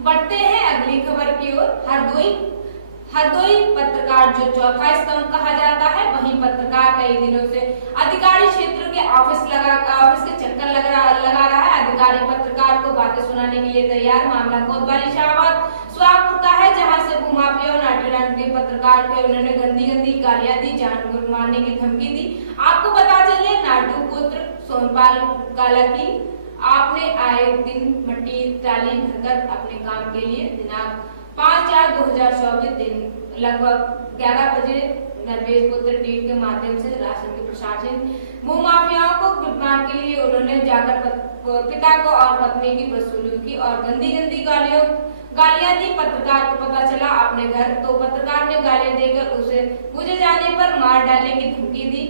बढ़ते हैं अगली खबर की ओर। हरदोई पत्रकार जो चौथा स्तंभ कहा जाता है, वहीं पत्रकार कई दिनों से अधिकारी क्षेत्र के ऑफिस के चक्कर लगा रहा है। अधिकारी पत्रकार को बातें सुनाने के लिए तैयार। मामला कोतवाली शाहबाद सुहागपुर का है, जहां से भूमाफिया और नाट्यनाट के पत्रकार थे। उन्होंने गंदी गालियां दी, जान को मारने की धमकी दी। आपको बता चलिए, नाटू पुत्र सोनपाल काला की आपने आए दिन मट्टी ट्राली भरकर अपने काम के लिए दिनांक 5/4/2024 दिन लगभग 11 बजे नरवेश पुत्र टीम के माध्यम से राशन के प्रशासन भूमाफियाओं को गिरफ्तार के लिए उन्होंने जाकर पिता को और पत्नी की वसूली की और गंदी गालियां दी। पत्रकार को पता चला अपने घर, तो पत्रकार ने गालियां देकर उसे मुझे जाने पर मार डालने की धमकी दी।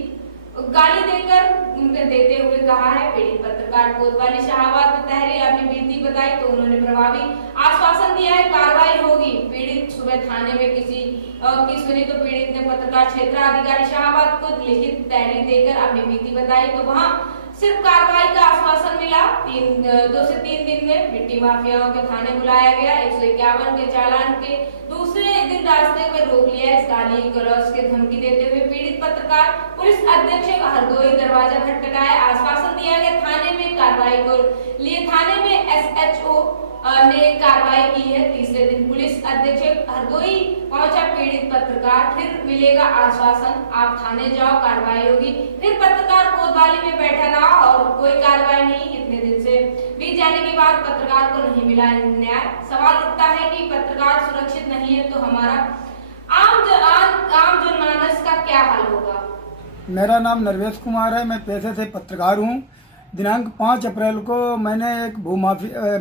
गाली देकर उनके देते हुए कहा है। पीड़ित पत्रकार कोतवाली शाहबाद में तहरीर अपनी बीती बताई तो उन्होंने प्रभावी आश्वासन दिया है, कार्रवाई होगी। पीड़ित सुबह थाने में किसी की सुनी तो पीड़ित ने पत्रकार क्षेत्राधिकारी शाहबाद को लिखित तहरीर देकर अपनी बीती बताई, तो वहां सिर्फ कार्रवाई का आश्वासन मिला। 2 से 3 दिन में मिट्टी माफियाओं के थाने बुलाया गया। 151 के चालान के दूसरे दिन रास्ते में रोक लिया। इस गाली गलौज के धमकी देते हुए पीड़ित पत्रकार पुलिस अधीक्षक हरदोई दरवाजा खटखटाया। आश्वासन दिया गया थाने में कार्रवाई को लिए। थाने में SHO ने कार्रवाई की है। तीसरे दिन पुलिस अधीक्षक हरदोई पहुंचा। पीड़ित पत्रकार फिर मिलेगा आश्वासन, आप थाने जाओ, कार्रवाई होगी। फिर पत्रकार कोतवाली में बैठा रहा और कोई कार्रवाई नहीं। इतने दिन से बीत जाने के बाद पत्रकार को नहीं मिला न्याय। सवाल उठता है कि पत्रकार सुरक्षित नहीं है तो हमारा आम जनमानस का क्या हाल होगा। मेरा नाम नरवेश कुमार है, मैं पेशे से पत्रकार हूँ। दिनांक 5 अप्रैल को मैंने एक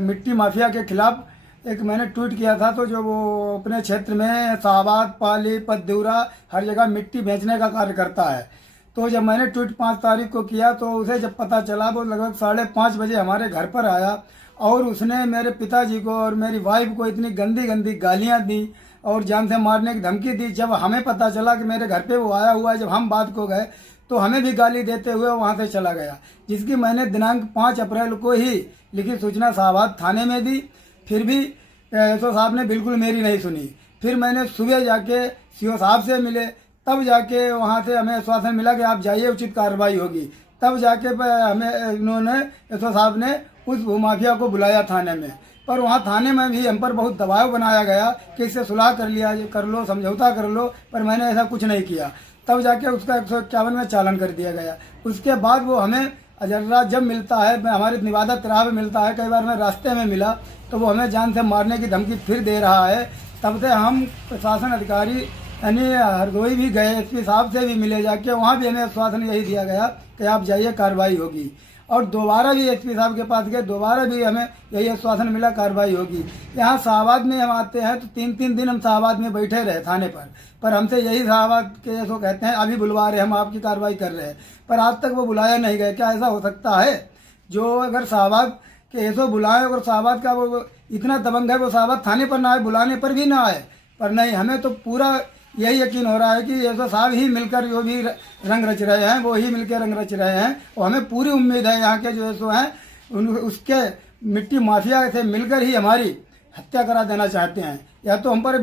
मिट्टी माफिया के खिलाफ एक मैंने ट्वीट किया था, तो जो वो अपने क्षेत्र में शाहबाद, पाली, पद्दूरा हर जगह मिट्टी बेचने का कार्य करता है। तो जब मैंने ट्वीट 5 तारीख को किया तो उसे जब पता चला, वो लगभग 5:30 बजे हमारे घर पर आया और उसने मेरे पिताजी को और मेरी वाइफ को इतनी गंदी गालियाँ दी और जान से मारने की धमकी दी। जब हमें पता चला कि मेरे घर पे वो आया हुआ है, जब हम बात को गए तो हमें भी गाली देते हुए वहाँ से चला गया, जिसकी मैंने दिनांक 5 अप्रैल को ही लिखित सूचना शाहबाद थाने में दी। फिर भी SO साहब ने बिल्कुल मेरी नहीं सुनी। फिर मैंने सुबह जाके CO साहब से मिले, तब जाके वहाँ से हमें आश्वासन मिला कि आप जाइए, उचित कार्रवाई होगी। तब जाके हमें उन्होंने SO साहब ने उस भूमाफिया को बुलाया थाने में, पर वहाँ थाने में भी हम पर बहुत दबाव बनाया गया कि इससे सुलह कर लो, समझौता कर लो, पर मैंने ऐसा कुछ नहीं किया। तब जाके उसका 151 में चालान कर दिया गया। उसके बाद वो हमें अजर्रा जब मिलता है, हमारे निवादक राह में मिलता है, कई बार मैं रास्ते में मिला तो वो हमें जान से मारने की धमकी फिर दे रहा है। तब से हम प्रशासन अधिकारी यानी हरदोई भी गए, SP साहब से भी मिले, जाके वहाँ भी हमें आश्वासन यही दिया गया कि आप जाइए, कार्रवाई होगी। और दोबारा भी SP साहब के पास गए, दोबारा भी हमें यही आश्वासन मिला, कार्रवाई होगी। यहाँ शाहबाद में हम आते हैं तो 3-3 दिन हम शाहबाद में बैठे रहे थाने पर हमसे यही शाहबाद के SO कहते हैं अभी बुलवा रहे, हम आपकी कार्रवाई कर रहे हैं, पर आज तक वो बुलाया नहीं गए। क्या ऐसा हो सकता है? जो अगर शाहबाद के SO बुलाए और शाहबाद का वो इतना दबंग है, वो शाहबाद थाने पर ना आए, बुलाने पर भी ना आए। पर नहीं, हमें तो पूरा यही यकीन हो रहा है कि SO साहब ही मिलकर जो भी रंग रच रहे हैं, वो ही मिलकर रंग रच रहे हैं। और हमें पूरी उम्मीद है यहाँ के जो SO हैं उसके मिट्टी माफिया से मिलकर ही हमारी हत्या करा देना चाहते हैं, या तो हम पर